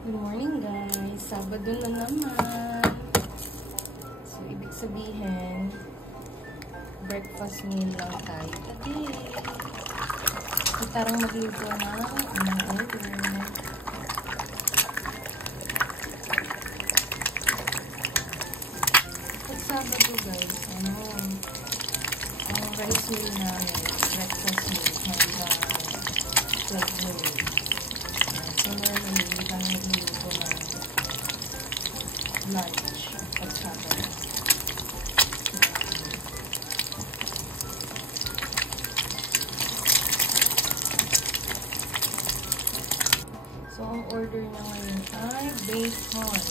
Good morning guys! Sabado na naman. So, ibig sabihin, breakfast meal lang tayo today. So, tarang magluto ng order. Pag Sabado guys, ang rice meal namin, breakfast meal, hanggang club meal. So, normally, hindi tayo nagluluto ng lunch pag Sabado. So, ang order niya ngayon ay bacon.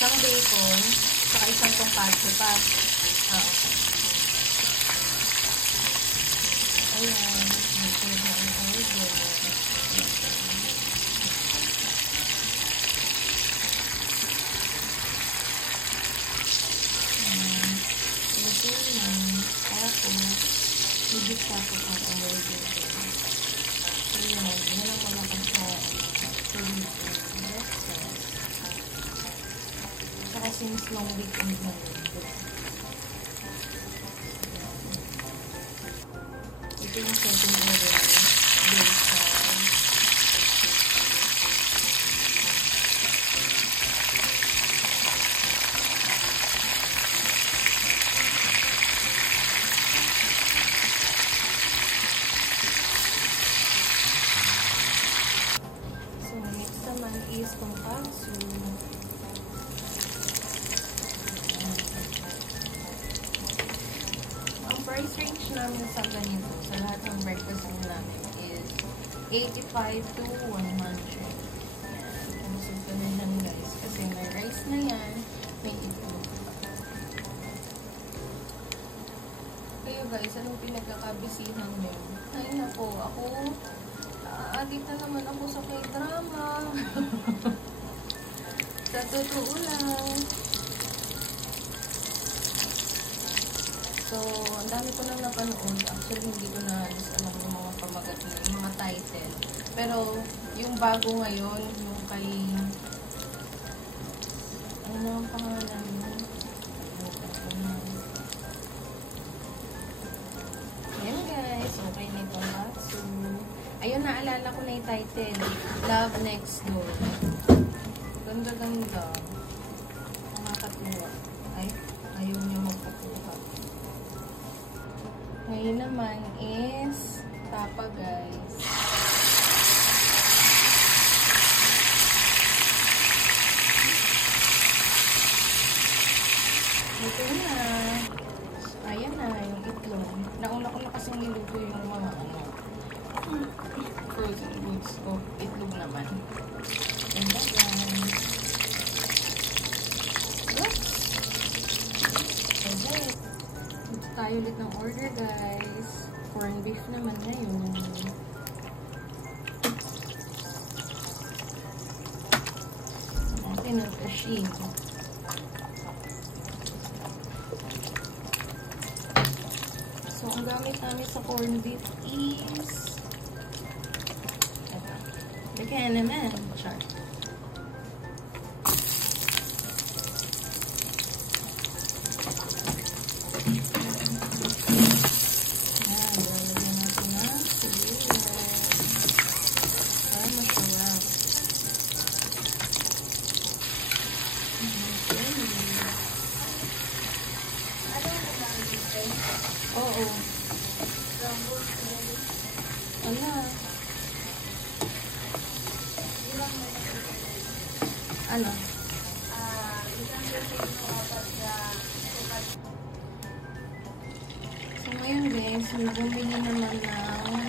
Isang bacon, saka isang tonkatsu pa. Okay. Ayan. Ito na ang order. Ito na. Tapos, higit tapos ang order. Ayan. Yan ang malakas na breakfast. Saka since long weekend na ito. Ito yung second order. Bacon. So, next naman is tonkatsu. Price range namin sa ganito, sa lahat ng breakfast namin is 85 to 100. Yan. So, ganun yan guys. Kasi may rice na yan, may itlog. Kayo guys, anong pinagkakabisihan nyo? Ay nako, ako, addict na naman ako sa K-drama. Sa totoo lang. So, ang dami ko nang napanood. Actually, hindi ko na alam yung mga pamagat na, yung mga title. Pero, yung bago ngayon, yung kay... Ano ang pangalan mo? Ayan guys, okay na itong katsu. Ayun, naalala ko na yung title. Love Next Door. Ganda-ganda. Nakakatuwa. Ay, ayaw niya magpatuwa. Ngayon naman is tapa guys. Ito na. Ayan na yung itlog. Nauna ko na kasing niluto yung mga frozen goods ko. Itlog naman. And then, tayo ulit ng order guys. Corn beef naman ngayon. Natin ang tashin. So, ang gamit namin sa corn beef is bigyan naman. Char. Oo. Ala. Ano? So, ngayon guys, bumili naman ng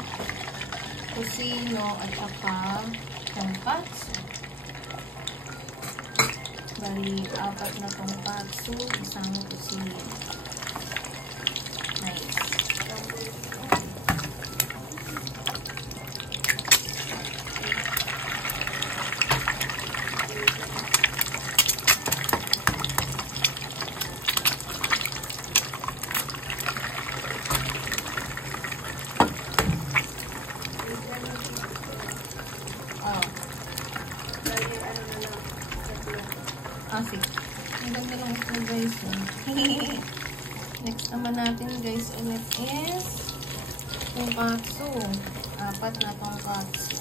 kusino at saka tonkatsu. Bali, 4 na tonkatsu, isang kusino. Nice. Sige. Ang ganda lang ito guys. Next naman natin guys ulit is tonkatsu. 4 na tonkatsu.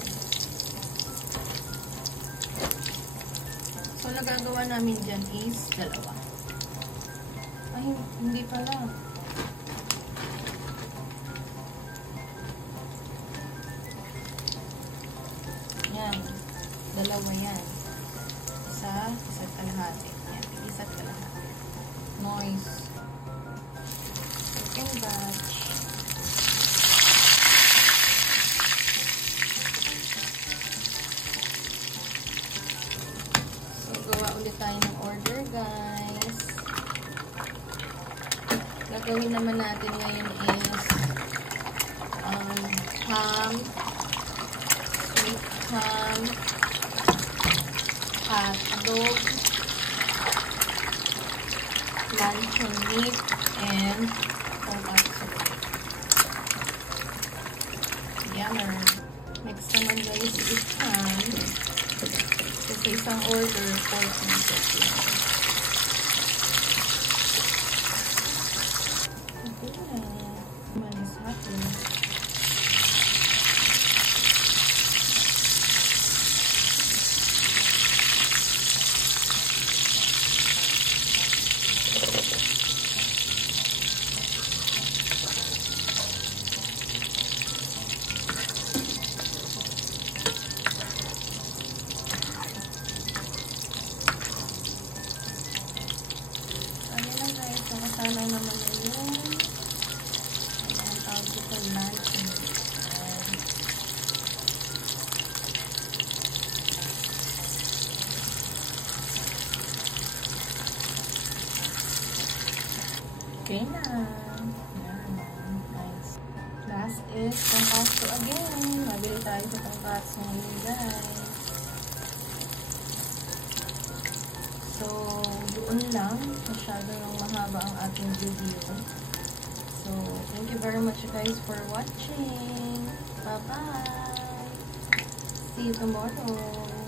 So, nagagawa namin dyan is 2. Ay, hindi pala. Yan. 2 yan. Isa't kalahati. Yan. Isa't kalahati. Noise. Second batch. So, gawa ulit tayo ng order, guys. Gagawin naman natin ngayon is ham, sweet ham, hotdog, luncheon meat, and tonkatsu. Yummer. Next naman guys is ham. Kasi isang order, 4 pieces lang. Okay na. Man is happy. Sana naman yung tawag dito lunch. Okay na. Yan. Nice. Last is tonkatsu again. Mabili tayo sa tonkatsu ngayon guys. So, doon lang. Masyado nang mahaba ang ating video. So, thank you very much guys for watching. Bye-bye! See you tomorrow!